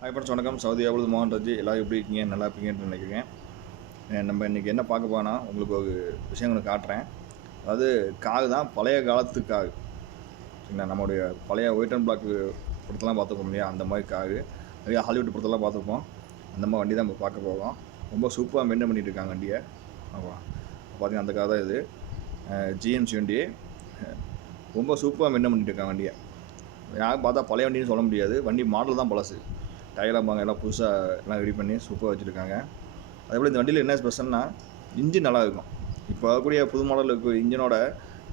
Hi friends, வணக்கம். Saudi Abul மோகன் ரஜி. எல்லோரும் எப்படி இருக்கீங்க? நல்லா இருப்பீங்கன்னு நினைக்கிறேன். நம்ம இன்றைக்கி என்ன பார்க்க போனா உங்களுக்கு ஒரு விஷயம் ஒன்று காட்டுறேன். அதாவது காகு தான், பழைய காலத்து காகு. சரிங்களா? நம்மளுடைய பழைய ஒயிட் அண்ட் பிளாக் படத்தெல்லாம் பார்த்துருப்போம் இல்லையா? அந்த மாதிரி காகு. நிறையா ஹாலிவுட் படத்தெல்லாம் பார்த்துருப்போம். அந்த மாதிரி வண்டி தான் நம்ம பார்க்க போகிறோம். ரொம்ப சூப்பராக மெயின்டைன் பண்ணிகிட்டு இருக்காங்க வண்டியை. ஆமாம், பார்த்தீங்கன்னா அந்த கார் தான் இது. ஜிஎம்சி வண்டி. ரொம்ப சூப்பராக மெயின்டைன் பண்ணிகிட்டு இருக்காங்க வண்டியை. யாரும் பார்த்தா பழைய வண்டின்னு சொல்ல முடியாது. வண்டி மாடல் தான் பழசு. டயர்லாம் பாங்க எல்லாம் புதுசாக எல்லாம் ரெடி பண்ணி சூப்பராக வச்சுருக்காங்க. அதேபோல் இந்த வண்டியில் என்ன ஸ்பெஷல்னா, இன்ஜின் நல்லா இருக்கும். இப்போ வரக்கூடிய புது மாடலில் இருக்கிற இன்ஜினோட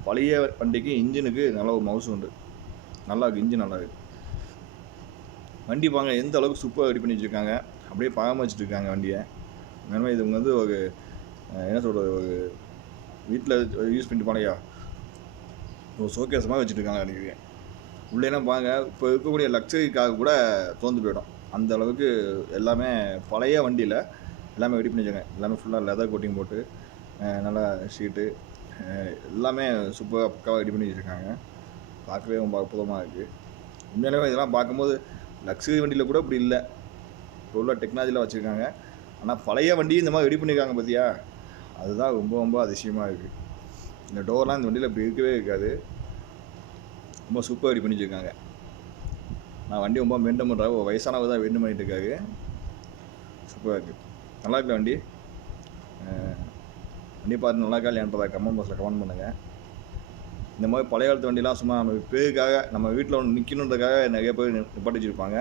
பழைய வண்டிக்கு இன்ஜினுக்கு நல்ல ஒரு மவுசு உண்டு. நல்லா இருக்குது, இன்ஜின் நல்லா இருக்குது. வண்டி பாங்க எந்த அளவுக்கு சூப்பராக ரெடி பண்ணி வச்சுருக்காங்க. அப்படியே பராமரிச்சுட்டு இருக்காங்க வண்டியை. மேலும் இது வந்து ஒரு என்ன சொல்கிறது, ஒரு வீட்டில் யூஸ் பண்ணிட்டு போனையா ஒரு ஷோகேஸமாக வச்சுருக்காங்க வண்டிக்கு. உள்ளேலாம் பாருங்க, இப்போ இருக்கக்கூடிய லக்ஸரிக்காக கூட தோந்து போயிடும். அந்த அளவுக்கு எல்லாமே பழைய வண்டியில் எல்லாமே ரெடி பண்ணி வச்சுருக்காங்க. எல்லாமே ஃபுல்லாக லெதர் கோட்டிங் போட்டு நல்லா ஷீட்டு எல்லாமே சூப்பராக பக்காவாக ரெடி பண்ணி வச்சுருக்காங்க. பார்க்கவே ரொம்ப அற்புதமாக இருக்குது. உண்மையிலேயே இதெல்லாம் பார்க்கும்போது லக்ஸரி வண்டியில் கூட இப்படி இல்லை. இப்போ உள்ள டெக்னாலஜியில் வச்சுருக்காங்க. ஆனால் பழைய வண்டியும் இந்த மாதிரி ரெடி பண்ணியிருக்காங்க பார்த்தியா, அதுதான் ரொம்ப ரொம்ப அதிசயமாக இருக்குது. இந்த டோர்லாம் இந்த வண்டியில் இப்படி இருக்கவே இருக்காது. ரொம்ப சூப்பராக ரெடி பண்ணி வச்சுருக்காங்க. நான் வண்டி ரொம்ப மெயின்டைன் பண்ணுறேன். ஒரு வயசானவர் தான் மெயின்டைன் பண்ணிட்டு இருக்காரு. சூப்பராக இருக்குது. நல்லா இருக்குல்ல வண்டி? வண்டி பார்த்து நல்லா இருக்கா இல்லையான்றதை கமெண்ட் பாக்ஸில் கமெண்ட் பண்ணுங்கள். இந்த மாதிரி பழைய காலத்து வண்டிலாம் சும்மா நம்ம பேருக்காக நம்ம வீட்டில் ஒன்று நிற்கணுன்றதுக்காக நிறைய பேர் நிப்பாட்டி வச்சுருப்பாங்க.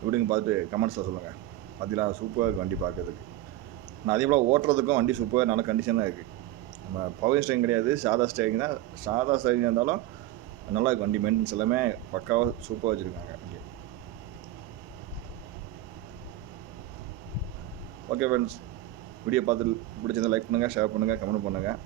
எப்படிங்க பார்த்துட்டு கமெண்ட்ஸில் சொல்லுங்கள். பார்த்தீங்களா, சூப்பராக இருக்குது வண்டி பார்க்கறதுக்கு. நான் அதே போல் ஓட்டுறதுக்கும் வண்டி சூப்பராக நல்ல கண்டிஷனாக இருக்குது. நம்ம பவர் ஸ்டேரிங் கிடையாது, சாதா ஸ்டேரிங் தான். சாதா ஸ்டேரிங் இருந்தாலும் நல்லா இருக்குது. வண்டி மெயின்டெனன்ஸ் எல்லாமே பக்காவாக சூப்பராக வச்சுருக்காங்க வண்டி. ஓகே ஃப்ரெண்ட்ஸ், வீடியோ பார்த்து பிடிச்சிருந்தா லைக் பண்ணுங்கள், ஷேர் பண்ணுங்கள், கமெண்ட் பண்ணுங்கள்.